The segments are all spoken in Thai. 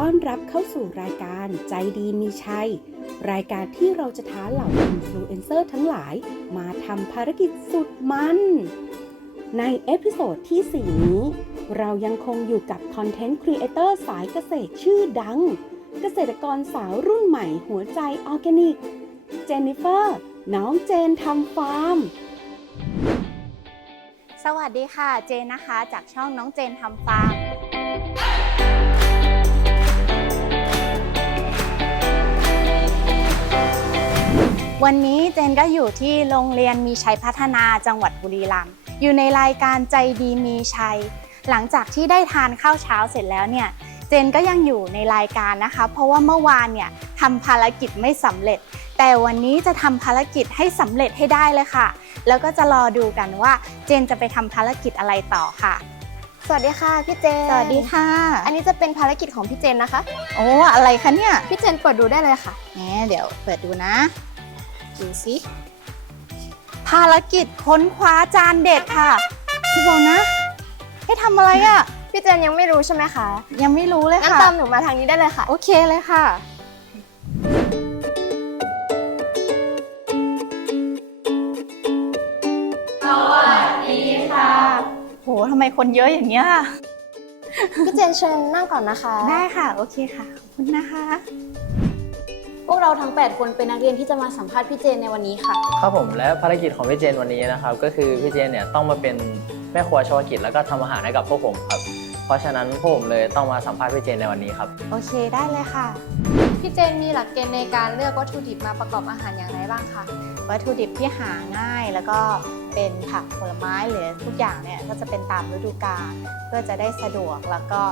ต้อนรับเข้าสู่รายการใจดีมีชัยรายการที่เราจะท้าเหล่าอินฟลูเอนเซอร์ทั้งหลายมาทำภารกิจสุดมันในเอพิโซดที่ 4 นี้เรายังคงอยู่กับคอนเทนต์ครีเอเตอร์สายเกษตรชื่อดังเกษตรกรสาวรุ่นใหม่หัวใจออร์แกนิกเจนนิเฟอร์น้องเจนทำฟาร์มสวัสดีค่ะเจนนะคะจากช่องน้องเจนทำฟาร์มวันนี้เจนก็อยู่ที่โรงเรียนมีชัยพัฒนาจังหวัดบุรีรัมย์อยู่ในรายการใจดีมีชัยหลังจากที่ได้ทานข้าวเช้าเสร็จแล้วเนี่ยเจนก็ยังอยู่ในรายการนะคะเพราะว่าเมื่อวานเนี่ยทำภารกิจไม่สำเร็จแต่วันนี้จะทำภารกิจให้สำเร็จให้ได้เลยค่ะแล้วก็จะรอดูกันว่าเจนจะไปทำภารกิจอะไรต่อค่ะสวัสดีค่ะพี่เจนสวัสดีค่ะอันนี้จะเป็นภารกิจของพี่เจนนะคะโอ้อะไรคะเนี่ยพี่เจนเปิดดูได้เลยค่ะเดี๋ยวเปิดดูนะดูสิภารกิจค้นคว้าจานเด็ดค่ะพี่บอกนะให้ทำอะไรอ่ะพี่เจนยังไม่รู้ใช่ไหมคะยังไม่รู้เลยค่ะงั้นตามหนูมาทางนี้ได้เลยค่ะโอเคเลยค่ะสวัสดีค่ะโหทำไมคนเยอะอย่างเงี้ยพี่เจนเชิญนั่งก่อนนะคะได้ค่ะโอเคค่ะขอบคุณนะคะพวกเราทั้ง8คนเป็นนักเรียนที่จะมาสัมภาษณ์พี่เจนในวันนี้ค่ะครับผมและภารกิจของพี่เจนวันนี้นะครับก็คือพี่เจนเนี่ยต้องมาเป็นแม่ครัวเฉพาะกิจแล้วก็ทำอาหารให้กับพวกผมครับเพราะฉะนั้นพวกผมเลยต้องมาสัมภาษณ์พี่เจนในวันนี้ครับโอเคได้เลยค่ะพี่เจนมีหลักเกณฑ์ในการเลือกวัตถุดิบมาประกอบอาหารอย่างไรบ้างคะวัตถุดิบที่หาง่ายแล้วก็เป็นผักผลไม้หรือทุกอย่างเนี่ยก็จะเป็นตามฤดูกาลเพื่อจะได้สะดวกแล้วก็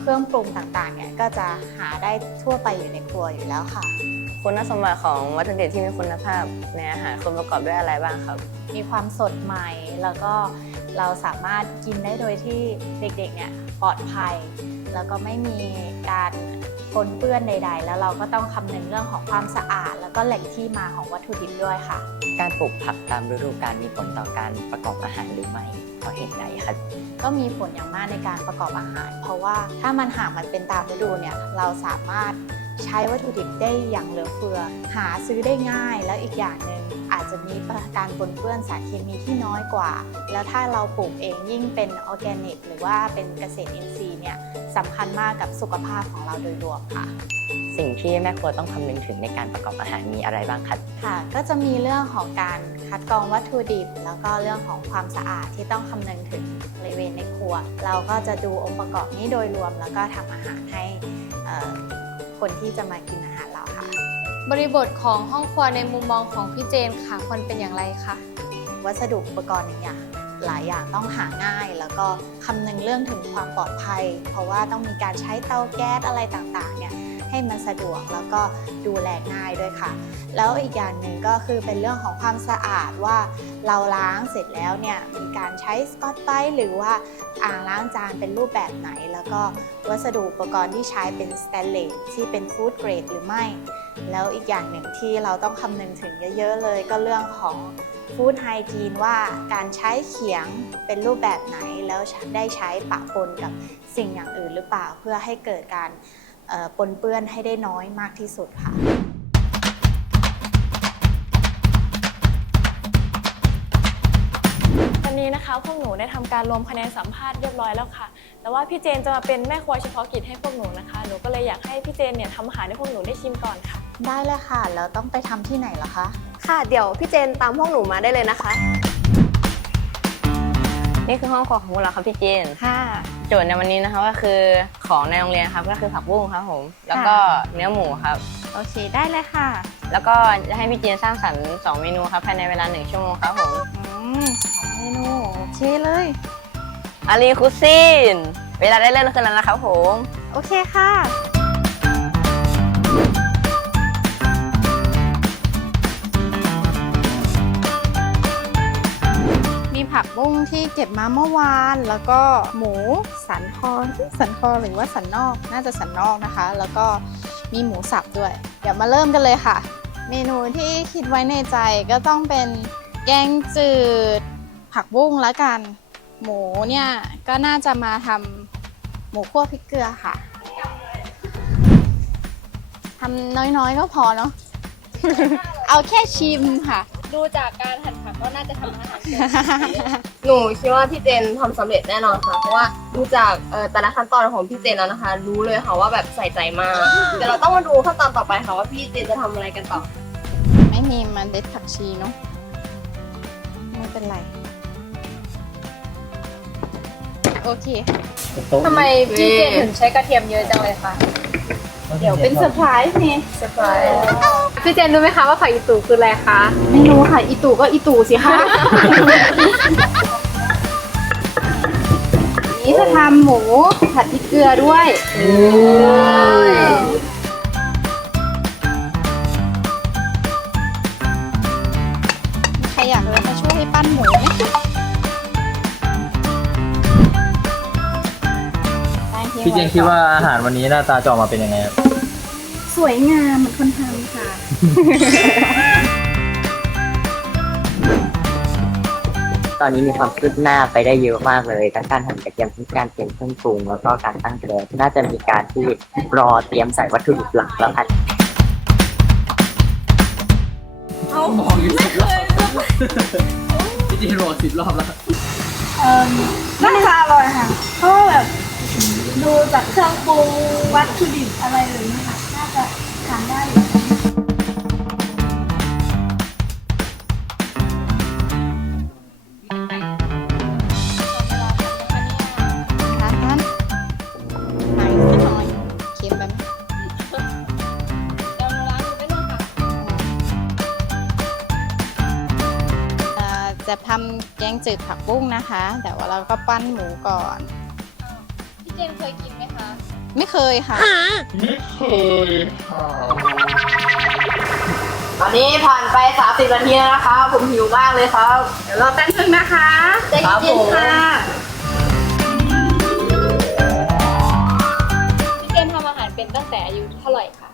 เครื่องปรุงต่างๆเนี่ยก็จะหาได้ทั่วไปอยู่ในครัวอยู่แล้วค่ะคุณสมบัติของวัตถุดิบที่มีคุณภาพในอาหารควรประกอบด้วยอะไรบ้างครับมีความสดใหม่แล้วก็เราสามารถกินได้โดยที่เด็กๆเนี่ยปลอดภัยแล้วก็ไม่มีการปนเปื้อนใดๆแล้วเราก็ต้องคำนึงเรื่องของความสะอาดแล้วก็แหล่งที่มาของวัตถุดิบด้วยค่ะการปลูกผักตามฤดูกาลมีผลต่อการประกอบอาหารหรือไม่เพราะเหตุใดครับก็มีผลอย่างมากในการประกอบอาหารเพราะว่าถ้ามันหากมันเป็นตามฤดูเนี่ยเราสามารถใช้วัตถุดิบได้อย่างเหลือเฟือหาซื้อได้ง่ายแล้วอีกอย่างหนึ่งอาจจะมีการปนเปื้อนสารเคมีที่น้อยกว่าแล้วถ้าเราปลูกเองยิ่งเป็นออร์แกนิกหรือว่าเป็นเกษตรอินทรีย์เนี่ยสำคัญมากกับสุขภาพของเราโดยรวมค่ะสิ่งที่แม่ครัวต้องคำนึงถึงในการประกอบอาหารมีอะไรบ้างครับค่ะก็จะมีเรื่องของการคัดกรองวัตถุดิบแล้วก็เรื่องของความสะอาดที่ต้องคำนึงถึงบริเวณในครัวเราก็จะดูองค์ประกอบนี้โดยรวมแล้วก็ทำอาหารให้คนที่จะมากินอาหารเราค่ะบริบทของห้องครัวในมุมมองของพี่เจนค่ะควรเป็นอย่างไรคะวัสดุอุปกรณ์หลายอย่างต้องหาง่ายแล้วก็คำนึงเรื่องถึงความปลอดภัยเพราะว่าต้องมีการใช้เตาแก๊สอะไรต่างๆเนี่ยให้มันสะดวกแล้วก็ดูแลง่ายด้วยค่ะแล้วอีกอย่างหนึ่งก็คือเป็นเรื่องของความสะอาดว่าเราล้างเสร็จแล้วเนี่ยมีการใช้สกอตไบรท์หรือว่าอ่างล้างจานเป็นรูปแบบไหนแล้วก็วัสดุอุปกรณ์ที่ใช้เป็นสแตนเลสที่เป็นฟู้ดเกรดหรือไม่แล้วอีกอย่างหนึ่งที่เราต้องคำนึงถึงเยอะๆเลยก็เรื่องของฟู้ดไฮจีนว่าการใช้เขียงเป็นรูปแบบไหนแล้วได้ใช้ปะปนกับสิ่งอย่างอื่นหรือเปล่าเพื่อให้เกิดการปนเปื้อนให้ได้น้อยมากที่สุดค่ะวันนี้นะคะพวกหนูได้ทำการรวมคะแนนสัมภาษณ์เรียบร้อยแล้วค่ะแต่ว่าพี่เจนจะมาเป็นแม่ครัวเฉพาะกิจให้พวกหนูนะคะหนูก็เลยอยากให้พี่เจนเนี่ยทำอาหารให้พวกหนูได้ชิมก่อนค่ะได้เลยค่ะแล้วต้องไปทำที่ไหนเหรอคะค่ะเดี๋ยวพี่เจนตามพวกหนูมาได้เลยนะคะนี่คือห้องครัวของพวกเราครับพี่เจนค่ะโจทย์ในวันนี้นะคะก็คือของในโรงเรียนครับก็คือผักบุ้งครับผมแล้วก็เนื้อหมูครับโอเคได้เลยค่ะแล้วก็จะให้พี่เจนสร้างสรรค์2เมนูครับภายในเวลา1ชั่วโมงครับผม2เมนูโอเคเลยอารีคุซินเวลาได้เริ่มขึ้นแล้วนะครับผมโอเคค่ะมีผักบุ้งที่เก็บมาเมื่อวานแล้วก็หมูสันคอหรือว่าสันนอกน่าจะสันนอกนะคะแล้วก็มีหมูสับด้วยเดี๋ยวมาเริ่มกันเลยค่ะเมนูที่คิดไว้ในใจก็ต้องเป็นแกงจืดผักบุ้งแล้วกันหมูเนี่ยก็น่าจะมาทำหมูคั่วพริกเกลือค่ะ ทำน้อยๆก็พอเนาะ เอาแค่ชิมค่ะ ดูจากการหั่นผักก็น่าจะทำอาหารเก่ง หนูคิดว่าพี่เจนทำสำเร็จแน่นอนค่ะ เพราะว่าดูจากแต่ละขั้นตอนของพี่เจนแล้วนะคะ รู้เลยค่ะว่าแบบใส่ใจมากเดี๋ยวเราต้องมาดูขั้นตอนต่อไปค่ะว่าพี่เจนจะทำอะไรกันต่อ ไม่มีเมันเด็ดผักชีเนาะไม่เป็นไร โอเค ทำไมพี่เจนถึงใช้กระเทียมเยอะจังเลยคะ เดี๋ยวเป็นเซอร์ไพรส์นี่ เซอร์ไพรส์พี่เจนรู้ไหมคะว่าผักอีตู่คืออะไรคะ ไม่รู้ค่ะ อีตู่ก็อีตู่สิคะ นี่จะทำหมูผัดพริกเกลือด้วย ใครอยากเลยมาช่วยให้ปั้นหมูไหม พี่เจนคิดว่าอาหารวันนี้หน้าตาจะออกมาเป็นยังไงครับ สวยงามเหมือนคนทำค่ะ ตอนนี้มีความคืบหน้าไปได้เยอะมากเลยทั้งการหั่นกระเทียมทั้งการเตรียมเครื่องปรุงแล้วก็การตั้งแก๊สน่าจะมีการที่รอเตรียมใส่วัตถุดิบหลักแล้วค่ะ พี่เจนบอก10 รอบแล้ว น่าจะอร่อยค่ะ เพราะว่าแบบดูจากเครื่องปรุงวัตถุดิบอะไรเลยนะคะน่าจะทานได้อยู่ ทานนั้นหายสักหน่อยเค็มไปไหม เดี๋ยวหนูล้างมือไปด้วยค่ะ จะทำแกงจืดผักบุ้งนะคะ แต่ว่าเราก็ปั้นหมูก่อน พี่เจนเคยกินไหมคะ ไม่เคยค่ะ ตอนนี้ผ่านไป30 นาทีแล้วนะคะ ผมหิวมากเลยครับ เดี๋ยวรอแป๊บนึงนะคะใจเย็นๆค่ะ พี่เจนทำอาหารเป็นตั้งแต่อายุเท่าไหร่คะ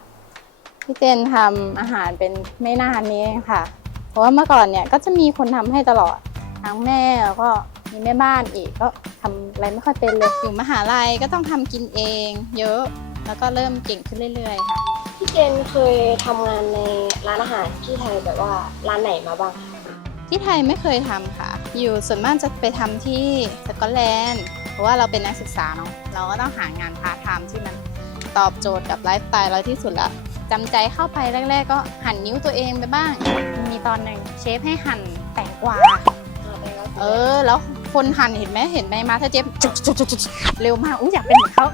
พี่เจนทำอาหารเป็นไม่นานนี้เองค่ะ เพราะว่าเมื่อก่อนเนี่ยก็จะมีคนทำให้ตลอด ทั้งแม่แล้วก็มีแม่บ้านอีกก็ทำอะไรไม่ค่อยเป็นเลย อยู่มหาลัยก็ต้องทำกินเอง เยอะ แล้วก็เริ่มเก่งขึ้นเรื่อยๆค่ะ พี่เจนเคยทำงานในร้านอาหารที่ไทยแบบว่าร้านไหนมาบ้างคะ ที่ไทยไม่เคยทำค่ะ อยู่ส่วนมากจะไปทำที่สกอตแลนด์ เพราะว่าเราเป็นนักศึกษาเนาะ เราก็ต้องหางานพาร์ทไทม์ที่มันตอบโจทย์กับไลฟ์สไตล์เราที่สุดละจำใจเข้าไปแรกๆ ก็หั่นนิ้วตัวเองไปบ้าง มีตอนหนึ่งเชฟให้หั่นแตงกวา แล้วคนหั่นเห็นไหมมาถ้าเจ๊เร็วมากอยากเป็นเหมือนเขา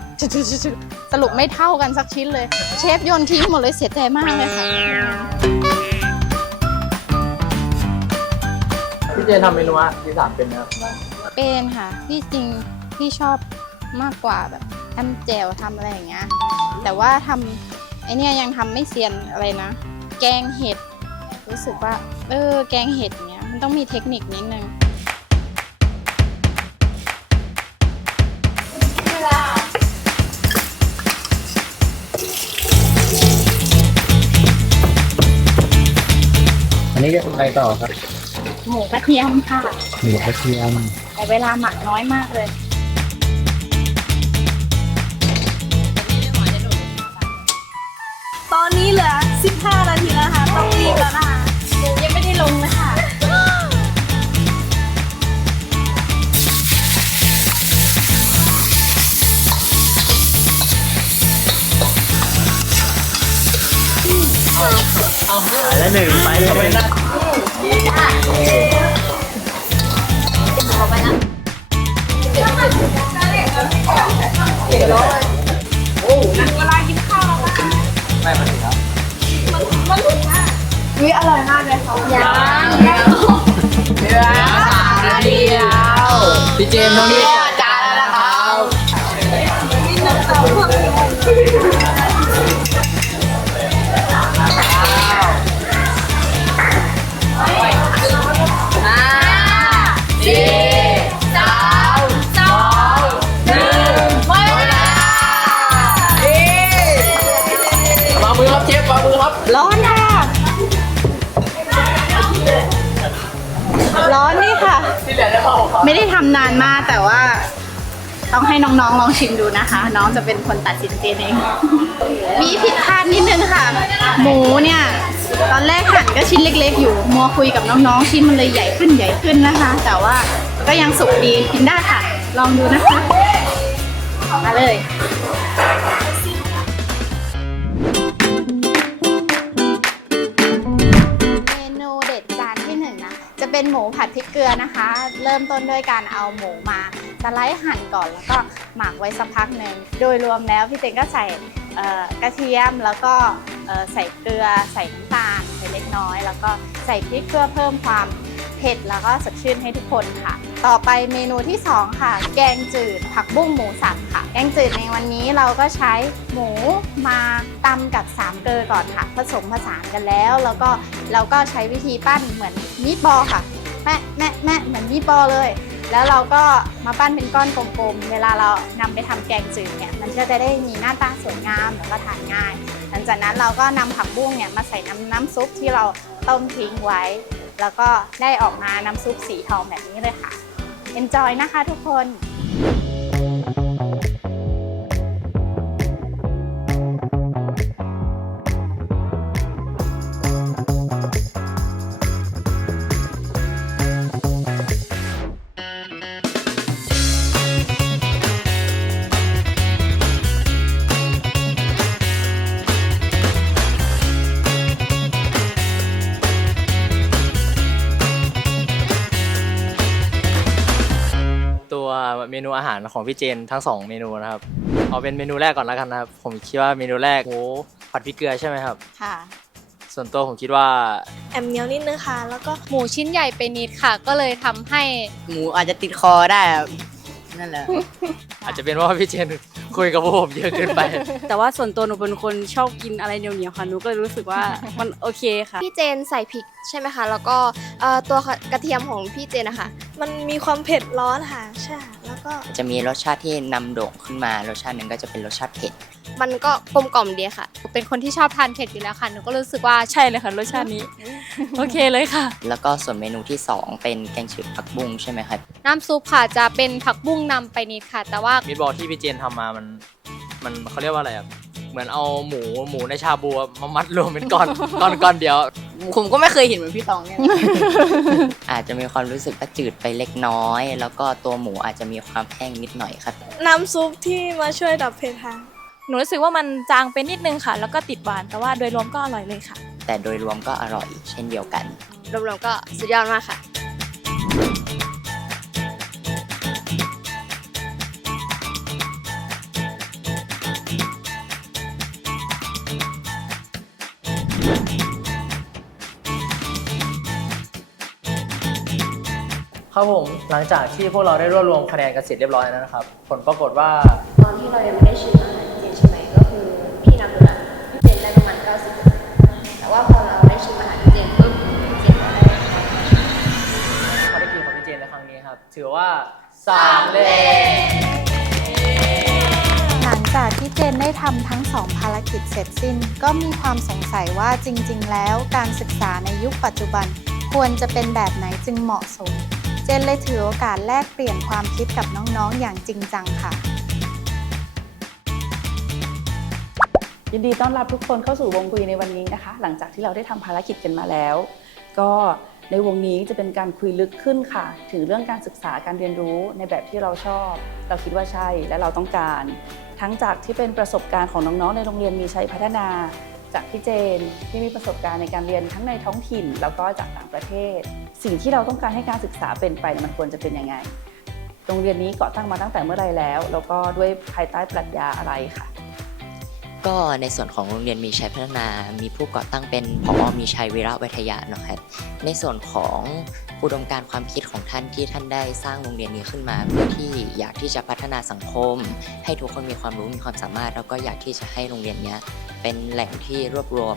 สรุปไม่เท่ากันสักชิ้นเลย เชฟโยนทิ้งหมดเลยเสียใจมากเลยค่ะ พี่เจนทำเมนูที่3เป็นไหมครับ เป็นค่ะพี่จริงพี่ชอบมากกว่าแบบทำแจ่วทำอะไรอย่างเงี้ยแต่ว่าทำไอเนี้ยยังทำไม่เซียนอะไรนะ แกงเห็ดรู้สึกว่าแกงเห็ดเนี้ยมันต้องมีเทคนิคนิดนึง อันนี้อะไรต่อครับ หมูกระเทียมค่ะ หมูกระเทียม แต่เวลาหมักน้อยมากเลย ตอนนี้เหลือ 15 นาทีแล้วนะคะ ต้องรีบแล้วนะคะยังไม่ได้ลงเลยค่ะ แล้วหนึ่งไปเข้าไปนะ ไม่มาถึงแล้ววิอร่อยมากเลยค่ะยัง เหลือ3 นาทีแล้วพี่เจมส์ต้องรีบจัดจานแล้วนะครับวางมือครับเชฟวางมือครับ ร้อนค่ะ ร้อนนี่ค่ะ ที่เหลือจะเข้าของเขา ไม่ได้ทำนานมากแต่ว่า ต้องให้น้องๆลองชิมดูนะคะ น้องจะเป็นคนตัดสินเจนเอง มีผิดพลาดนิดนึงค่ะ หมูเนี่ยตอนแรกหั่นก็ชิ้นเล็กๆอยู่มัวคุยกับน้องๆชิ้นมันเลยใหญ่ขึ้นนะคะ แต่ว่าก็ยังสุกดีกินได้ค่ะ ลองดูนะคะมาเลย เมนูเด็ดจานที่หนึ่งนะจะเป็นหมูผัดพริกเกลือนะคะ เริ่มต้นด้วยการเอาหมูมาสไลด์หั่นก่อนแล้วก็หมักไว้สักพักหนึ่งโดยรวมแล้วพี่เจนก็ใส่กระเทียมแล้วก็ใส่เกลือใส่น้ำตาลใส่เล็กน้อยแล้วก็ใส่พริกเพื่อเพิ่มความเผ็ดแล้วก็สดชื่นให้ทุกคนค่ะต่อไปเมนูที่2ค่ะแกงจืดผักบุ้งหมูสับค่ะแกงจืดในวันนี้เราก็ใช้หมูมาตำกับ3เกลือก่อนค่ะผสมผสานกันแล้วก็เราก็ใช้วิธีปั้นเหมือนมีดบอลค่ะแม่เหมือนมีดบอลเลยแล้วเราก็มาปั้นเป็นก้อนกลมๆเวลาเรานำไปทำแกงจืดเนี่ยมันก็จะได้มีหน้าตาสวยงามแล้วก็ทานง่ายหลังจากนั้นเราก็นำผักบุ้งเนี่ยมาใส่น้ำซุปที่เราต้มทิ้งไว้แล้วก็ได้ออกมาน้ำซุปสีทองแบบนี้เลยค่ะ Enjoy นะคะทุกคน ตัวเมนูอาหารของพี่เจนทั้ง2เมนูนะครับเอาเป็นเมนูแรกก่อนแล้วกันนะครับผมคิดว่าเมนูแรกหมูผัดพริกเกลือใช่ไหมครับ ค่ะ ส่วนตัวผมคิดว่า แอมเหนียวนิดนึงค่ะ แล้วก็ หมูชิ้นใหญ่ไปนิดค่ะ ก็เลยทำให้ หมูอาจจะติดคอได้ครับนั่นแหละ อาจจะเป็นว่าพี่เจนคุยกับพวกผมเยอะเกินไป แต่ว่าส่วนตัวหนูเป็นคนชอบกินอะไรเหนียวๆค่ะหนูก็เลยรู้สึกว่ามันโอเคค่ะ พี่เจนใส่พริกใช่ไหมคะ แล้วก็ตัวกระเทียมของพี่เจนนะคะ มันมีความเผ็ดร้อนค่ะ ใช่ แล้วก็ จะมีรสชาติที่นำโด่งขึ้นมารสชาติหนึ่งก็จะเป็นรสชาติเผ็ด มันก็กลมกล่อมดีค่ะ เป็นคนที่ชอบทานเผ็ดอยู่แล้วค่ะ หนูก็รู้สึกว่า ใช่เลยค่ะรสชาตินี้ โอเคเลยค่ะ แล้วก็ส่วนเมนูที่2เป็นแกงจืดผักบุ้งใช่ไหมครับ น้ำซุปค่ะจะเป็นผักบุ้งนำไปนิดค่ะ แต่ว่า มีดบอลที่พี่เจนทำมามันเขาเรียกว่าอะไรครับเหมือนเอาหมูในชาบูมามัดรวมเป็นก้อน ก้อนเดียว ผมก็ไม่เคยเห็นเหมือนพี่ตองเนี่ย อาจจะมีความรู้สึกว่าจืดไปเล็กน้อย แล้วก็ตัวหมูอาจจะมีความแห้งนิดหน่อยครับ น้ำซุปที่มาช่วยดับเผ็ดค่ะหนูรู้สึกว่ามันจางไปนิดนึงค่ะ แล้วก็ติดหวาน แต่ว่าโดยรวมก็อร่อยเลยค่ะ แต่โดยรวมก็อร่อยเช่นเดียวกัน รวมๆก็สุดยอดมากค่ะ ครับผมหลังจากที่พวกเราได้รวบรวมคะแนนกันเสร็จเรียบร้อยแล้วนะครับ ผลปรากฏว่า ตอนที่เรายังไม่ได้ชิมอาหารเจนใช่ไหมก็คือพี่นับดูนะพี่เจนได้ประมาณ90%แต่ว่าพอเราได้ชิมอาหารพี่เจนปุ๊บพี่เจนก็ได้ ภารกิจของพี่เจนในครั้งนี้ครับถือว่า3เล่ หลังจากที่เจนได้ทำทั้ง2ภารกิจเสร็จสิ้น ก็มีความสงสัยว่าจริงๆแล้วการศึกษาในยุคปัจจุบันควรจะเป็นแบบไหนจึงเหมาะสม เจนเลยถือโอกาสแลกเปลี่ยนความคิดกับน้องๆอย่างจริงจังค่ะ ยินดีต้อนรับทุกคนเข้าสู่วงคุยในวันนี้นะคะ หลังจากที่เราได้ทำภารกิจกันมาแล้ว ก็ในวงนี้จะเป็นการคุยลึกขึ้นค่ะถึงเรื่องการศึกษาการเรียนรู้ในแบบที่เราชอบ เราคิดว่าใช่และเราต้องการ ทั้งจากที่เป็นประสบการณ์ของน้องๆในโรงเรียนมีชัยพัฒนา จากพี่เจนที่มีประสบการณ์ในการเรียนทั้งในท้องถิ่นแล้วก็จากต่างประเทศ สิ่งที่เราต้องการให้การศึกษาเป็นไปมันควรจะเป็นยังไงโรงเรียนนี้ก่อตั้งมาตั้งแต่เมื่อไรแล้วก็ด้วยภายใต้ปรัชญาอะไรค่ะ ก็ในส่วนของโรงเรียนมีชัยพัฒนา มีผู้ก่อตั้งเป็นผอ.มีชัยวีระวิทยานะครับในส่วนของอุดมการณ์ความคิดของท่านที่ท่านได้สร้างโรงเรียนนี้ขึ้นมาเพื่อที่อยากที่จะพัฒนาสังคม ให้ทุกคนมีความรู้มีความสามารถแล้วก็อยากที่จะให้โรงเรียนนี้เป็นแหล่งที่รวบรวม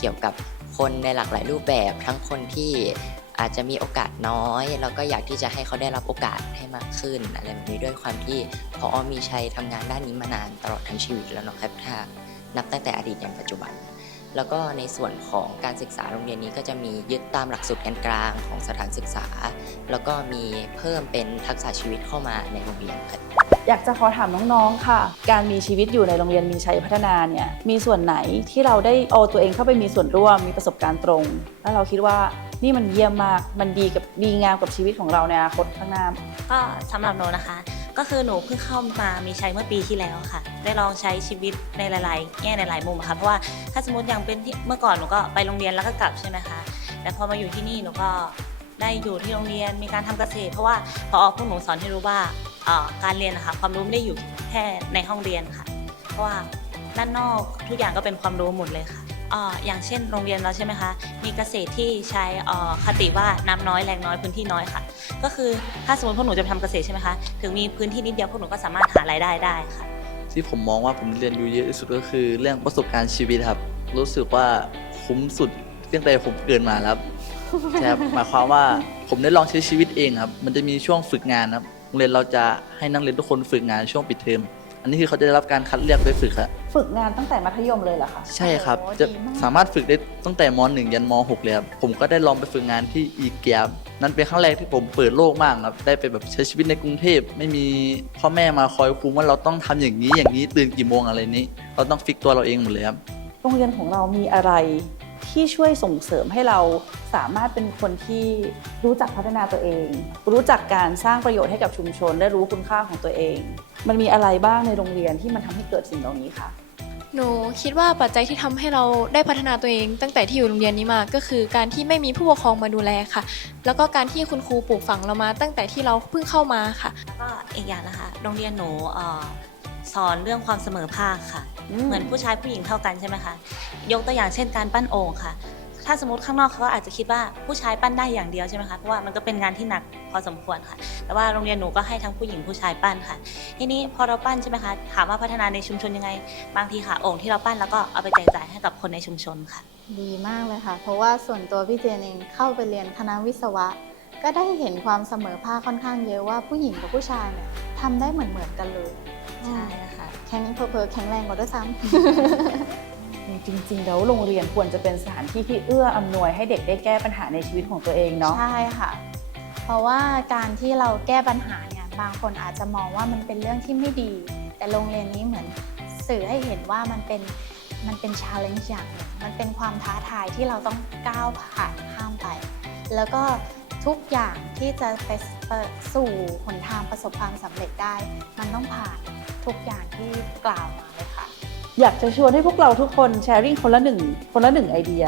เกี่ยวกับคนในหลากหลายรูปแบบทั้งคนที่อาจจะมีโอกาสน้อยแล้วก็อยากที่จะให้เขาได้รับโอกาสให้มากขึ้นอะไรแบบนี้ด้วยความที่ผอ.มีชัยทำงานด้านนี้มานานตลอดทั้งชีวิตแล้วเนาะครับถ้านับตั้งแต่อดีตยันปัจจุบันแล้วก็ในส่วนของการศึกษาโรงเรียนนี้ก็จะมียึดตามหลักสูตรแกนกลางของสถานศึกษาแล้วก็มีเพิ่มเป็นทักษะชีวิตเข้ามาในโรงเรียนครับ อยากจะขอถามน้องๆค่ะการมีชีวิตอยู่ในโรงเรียนมีชัยพัฒนาเนี่ยมีส่วนไหนที่เราได้เอาตัวเองเข้าไปมีส่วนร่วมมีประสบการณ์ตรงแล้วเราคิดว่านี่มันเยี่ยมมากมันดีงามกับชีวิตของเราในอนาคตข้างหน้า ก็สำหรับหนูนะคะก็คือหนูเพิ่งเข้ามามีชัยเมื่อปีที่แล้วค่ะได้ลองใช้ชีวิตในหลายๆแง่ในหลายมุมค่ะเพราะว่าถ้าสมมติอย่างเป็นที่เมื่อก่อนหนูก็ไปโรงเรียนแล้วก็กลับใช่ไหมคะแต่พอมาอยู่ที่นี่หนูก็ได้อยู่ที่โรงเรียนมีการทำเกษตรเพราะว่าพอพวกหนูสอนให้รู้ว่าการเรียนนะคะความรู้ไม่ได้อยู่แค่ในห้องเรียนค่ะเพราะว่าด้านนอกทุกอย่างก็เป็นความรู้หมดเลยค่ะอย่างเช่นโรงเรียนเราใช่ไหมคะมีเกษตรที่ใช้คติว่าน้ำน้อยแรงน้อยพื้นที่น้อยค่ะก็คือถ้าสมมติพวกหนูจะไปทำเกษตรใช่ไหมคะถึงมีพื้นที่นิดเดียวพวกหนูก็สามารถหารายได้ได้ค่ะที่ผมมองว่าผมเรียนรู้เยอะที่สุดก็คือเรื่องประสบการณ์ชีวิตครับรู้สึกว่าคุ้มสุดตั้งแต่ผมเกิดมาแล้วครับหมายความว่าผมได้ลองใช้ชีวิตเองครับมันจะมีช่วงฝึกงานครับโรงเรียนเราจะให้นักเรียนทุกคนฝึกงานช่วงปิดเทอมอันนี้คือเขาจะได้รับการคัดเลือกไปฝึกครับฝึกงานตั้งแต่มัธยมเลยเหรอคะใช่ครับจะสามารถฝึกได้ตั้งแต่ม.1 ยันม.6 เลยครับผมก็ได้ลองไปฝึกงานที่อีเกียนั่นเป็นครั้งแรกที่ผมเปิดโลกมากครับได้ไปแบบใช้ชีวิตในกรุงเทพไม่มีพ่อแม่มาคอยคุมว่าเราต้องทำอย่างนี้ตื่นกี่โมงอะไรนี้เราต้องฟิกตัวเราเองหมดเลยครับโรงเรียนของเรามีอะไรที่ช่วยส่งเสริมให้เราสามารถเป็นคนที่รู้จักพัฒนาตัวเองรู้จักการสร้างประโยชน์ให้กับชุมชนได้รู้คุณค่าของตัวเองมันมีอะไรบ้างในโรงเรียนที่มันทำให้เกิดสิ่งเหล่านี้คะหนูคิดว่าปัจจัยที่ทำให้เราได้พัฒนาตัวเองตั้งแต่ที่อยู่โรงเรียนนี้มาก็คือการที่ไม่มีผู้ปกครองมาดูแลค่ะแล้วก็การที่คุณครูปลูกฝังเรามาตั้งแต่ที่เราเพิ่งเข้ามาค่ะก็อีกอย่างนะคะโรงเรียนหนูสอนเรื่องความเสมอภาคค่ะเหมือนผู้ชายผู้หญิงเท่ากันใช่ไหมคะยกตัวอย่างเช่นการปั้นโอ่งค่ะถ้าสมมติข้างนอกเขาอาจจะคิดว่าผู้ชายปั้นได้อย่างเดียวใช่ไหมคะเพราะว่ามันก็เป็นงานที่หนักพอสมควรค่ะแต่ว่าโรงเรียนหนูก็ให้ทั้งผู้หญิงผู้ชายปั้นค่ะทีนี้พอเราปั้นใช่ไหมคะถามว่าพัฒนาในชุมชนยังไงบางทีค่ะโอ่งที่เราปั้นแล้วก็เอาไปแจกจ่ายให้กับคนในชุมชนค่ะดีมากเลยค่ะเพราะว่าส่วนตัวพี่เจนเองเข้าไปเรียนคณะวิศวะก็ได้เห็นความเสมอภาคค่อนข้างเยอะว่าผู้หญิงกับผู้ชายเนี่ยทำได้เหมือนกันเลยใช่ค่ะแข็งเพอแข็งแรงกว่าด้วยซ้ำจริงๆแล้วโรงเรียนควรจะเป็นสถานที่ที่เอื้ออำนวยให้เด็กได้แก้ปัญหาในชีวิตของตัวเองเนาะใช่ค่ะเพราะว่าการที่เราแก้ปัญหาเนี่ยบางคนอาจจะมองว่ามันเป็นเรื่องที่ไม่ดีแต่โรงเรียนนี้เหมือนสื่อให้เห็นว่ามันเป็น challenge อย่างหนึ่งมันเป็นความท้าทายที่เราต้องก้าวผ่านข้ามไปแล้วก็ทุกอย่างที่จะไปสู่หนทางประสบความสำเร็จได้มันต้องผ่านทุกอย่างที่กล่าวมาเลยค่ะอยากจะชวนให้พวกเราทุกคนแชร์ริ่งคนละหนึ่งไอเดีย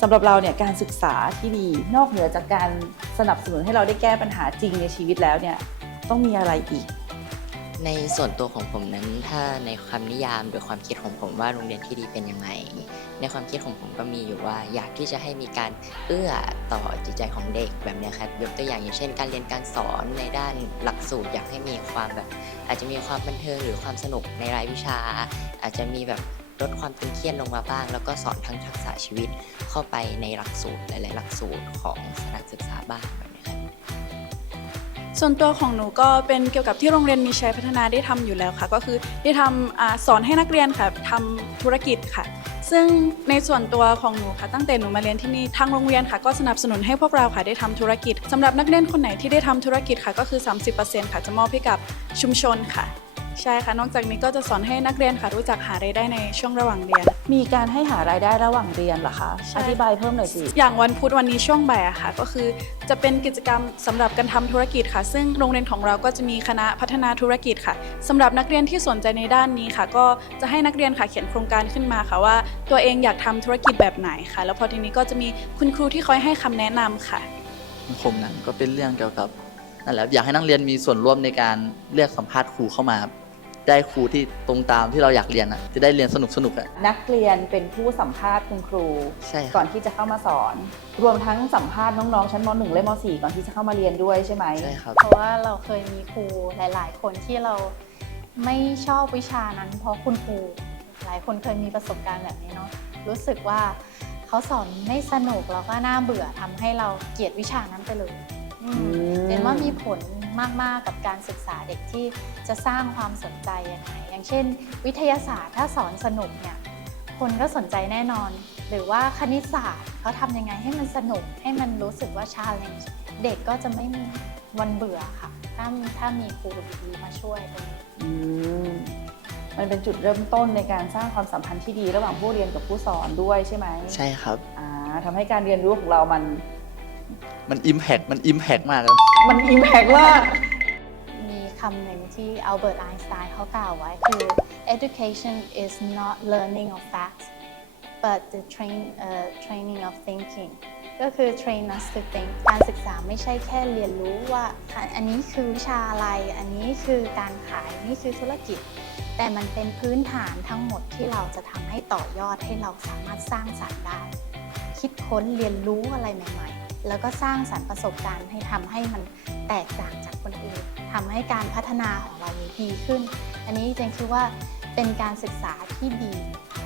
สำหรับเราเนี่ยการศึกษาที่ดีนอกเหนือจากการสนับสนุนให้เราได้แก้ปัญหาจริงในชีวิตแล้วเนี่ยต้องมีอะไรอีกในส่วนตัวของผมนั้นถ้าในคำนิยามโดยความคิดของผมว่าโรงเรียนที่ดีเป็นยังไงในความคิดของผมก็มีอยู่ว่าอยากที่จะให้มีการเอื้อต่อจิตใจของเด็กแบบนี้ครับยกตัวอย่างเช่นการเรียนการสอนในด้านหลักสูตรอยากให้มีความแบบอาจจะมีความบันเทิงหรือความสนุกในรายวิชาอาจจะมีแบบลดความตึงเครียดลงมาบ้างแล้วก็สอนทั้งทักษะชีวิตเข้าไปในหลักสูตรหลายๆหลักสูตรของสถานศึกษาบ้างแบบนี้ครับส่วนตัวของหนูก็เป็นเกี่ยวกับที่โรงเรียนมีชัยพัฒนาได้ทำอยู่แล้วค่ะก็คือได้ทำสอนให้นักเรียนค่ะทำธุรกิจค่ะซึ่งในส่วนตัวของหนูค่ะตั้งแต่หนูมาเรียนที่นี่ทางโรงเรียนค่ะก็สนับสนุนให้พวกเราค่ะได้ทำธุรกิจสำหรับนักเรียนคนไหนที่ได้ทำธุรกิจค่ะก็คือ 30% ค่ะจะมอบให้กับชุมชนค่ะใช่ค่ะนอกจากนี้ก็จะสอนให้นักเรียนค่ะรู้จักหารายได้ในช่วงระหว่างเรียนมีการให้หารายได้ระหว่างเรียนเหรอคะอธิบายเพิ่มหน่อยสิอย่างวันพุธวันนี้ช่วงบ่ายค่ะก็คือจะเป็นกิจกรรมสำหรับการทำธุรกิจค่ะซึ่งโรงเรียนของเราก็จะมีคณะพัฒนาธุรกิจค่ะสำหรับนักเรียนที่สนใจในด้านนี้ค่ะก็จะให้นักเรียนค่ะเขียนโครงการขึ้นมาค่ะว่าตัวเองอยากทำธุรกิจแบบไหนค่ะแล้วพอทีนี้ก็จะมีคุณครูที่คอยให้คำแนะนำค่ะผมนั้นก็เป็นเรื่องเกี่ยวกับนั่นแหละอยากให้นักเรียนมีส่วนร่วมในการเรียกสัมภาษณ์ครูเข้ามาได้ครูที่ตรงตามที่เราอยากเรียนจะได้เรียนสนุกนักเรียนเป็นผู้สัมภาษณ์คุณครูก่อนที่จะเข้ามาสอนรวมทั้งสัมภาษณ์น้องๆชั้นม.1 และม.4 ก่อนที่จะเข้ามาเรียนด้วยใช่ไหมใช่ครับเพราะว่าเราเคยมีครูหลายๆคนที่เราไม่ชอบวิชานั้นเพราะคุณครูหลายคนเคยมีประสบการณ์แบบนี้เนาะรู้สึกว่าเขาสอนไม่สนุกแล้วก็น่าเบื่อทำให้เราเกลียดวิชานั้นไปเลยเป็นว่ามีผลมากๆกับการศึกษาเด็กที่จะสร้างความสนใจยังไงอย่างเช่นวิทยาศาสตร์ถ้าสอนสนุกเนี่ยคนก็สนใจแน่นอนหรือว่าคณิตศาสตร์เขาทำยังไงให้มันสนุกให้มันรู้สึกว่า challenge เด็กก็จะไม่มีวันเบื่อค่ะ ถ้ามีครูดีๆมาช่วยตรงนี้ มันเป็นจุดเริ่มต้นในการสร้างความสัมพันธ์ที่ดีระหว่างผู้เรียนกับผู้สอนด้วยใช่ไหม ใช่ครับ ทำให้การเรียนรู้ของเรามันอิมแพกมากครับ มันอิมแพกมาก มีคำหนึ่งที่อัลเบิร์ตไอน์สไตน์เขากล่าวไว้คือ education is not learning of facts but the training of thinking ก็คือ train us to think การศึกษาไม่ใช่แค่เรียนรู้ว่าอันนี้คือวิชาอะไรอันนี้คือการขายนี่คือธุรกิจแต่มันเป็นพื้นฐานทั้งหมดที่เราจะทำให้ต่อยอดให้เราสามารถสร้างสรรค์ได้คิดค้นเรียนรู้อะไรใหม่ๆแล้วก็สร้างสรรค์ประสบการณ์ให้ทำให้มันแตกต่างจากคนอื่นทำให้การพัฒนาของเราดีขึ้นอันนี้เจนคิดว่าเป็นการศึกษาที่ดี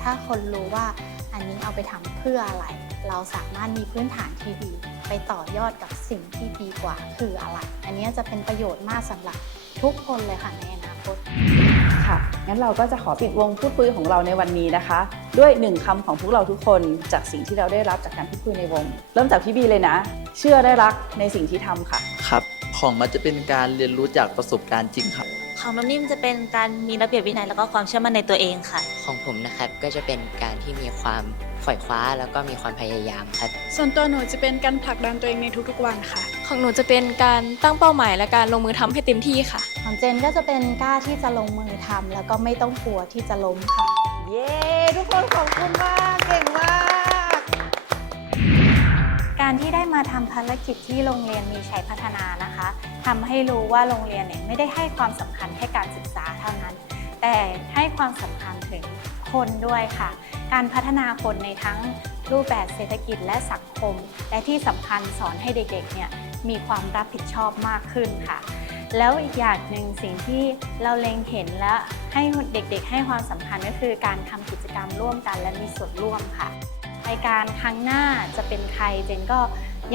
ถ้าคนรู้ว่าอันนี้เอาไปทำเพื่ออะไรเราสามารถมีพื้นฐานที่ดีไปต่อยอดกับสิ่งที่ดีกว่าคืออะไรอันนี้จะเป็นประโยชน์มากสำหรับทุกคนเลยค่ะในอนาคตค่ะงั้นเราก็จะขอปิดวงพูดคุยของเราในวันนี้นะคะด้วย1คำของพวกเราทุกคนจากสิ่งที่เราได้รับจากการพูดคุยในวงเริ่มจากพี่บีเลยนะเชื่อได้รักในสิ่งที่ทำค่ะครับของมันจะเป็นการเรียนรู้จากประสบการณ์จริงครับของน้องนิ่มจะเป็นการมีระเบียบวินัยแล้วก็ความเชื่อมั่นในตัวเองค่ะของผมนะครับก็จะเป็นการที่มีความใฝ่คว้าแล้วก็มีความพยายามครับส่วนตัวหนูจะเป็นการผลักดันตัวเองในทุกๆวันค่ะของหนูจะเป็นการตั้งเป้าหมายและการลงมือทำให้เต็มที่ค่ะของเจนก็จะเป็นกล้าที่จะลงมือทำแล้วก็ไม่ต้องกลัวที่จะล้มค่ะเย้ทุกคนขอบคุณมากเก่งมาก การที่ได้มาทำภารกิจที่โรงเรียนมีชัยพัฒนานะคะทำให้รู้ว่าโรงเรียนเนี่ยไม่ได้ให้ความสำคัญแค่การศึกษาเท่านั้น แต่ให้ความสำคัญถึงคนด้วยค่ะการพัฒนาคนในทั้งรูปแบบเศรษฐกิจและสังคมและที่สำคัญสอนให้เด็กๆเนี่ยมีความรับผิดชอบมากขึ้นค่ะแล้วอีกอย่างหนึ่งสิ่งที่เราเล็งเห็นและให้เด็กๆให้ความสำคัญก็คือการทำกิจกรรมร่วมกันและมีส่วนร่วมค่ะรายการครั้งหน้าจะเป็นใครเจนก็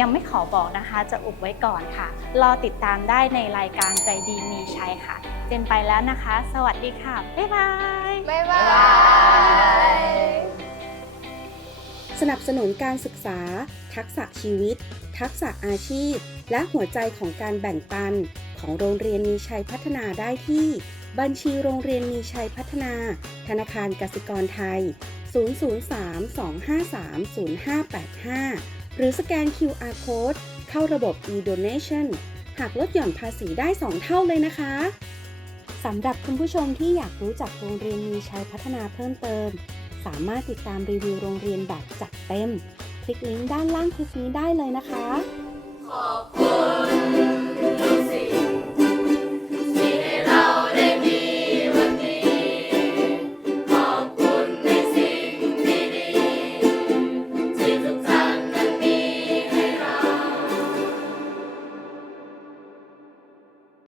ยังไม่ขอบอกนะคะจะอุบไว้ก่อนค่ะรอติดตามได้ในรายการใจดีมีชัยค่ะเจนไปแล้วนะคะสวัสดีค่ะบ๊ายบายบ๊ายบาย สนับสนุนการศึกษาทักษะชีวิตทักษะอาชีพและหัวใจของการแบ่งปันของโรงเรียนมีชัยพัฒนาได้ที่บัญชีโรงเรียนมีชัยพัฒนาธนาคารกสิกรไทย003-253-0585 หรือสแกน QR Code เข้าระบบ e-donation หากลดหย่อนภาษีได้2เท่าเลยนะคะสำหรับคุณผู้ชมที่อยากรู้จักโรงเรียนมีชัยพัฒนาเพิ่มเติมสามารถติดตามรีวิวโรงเรียนแบบจัดเต็มคลิกลิงก์ด้านล่างคลิปนี้ได้เลยนะคะขอบคุณ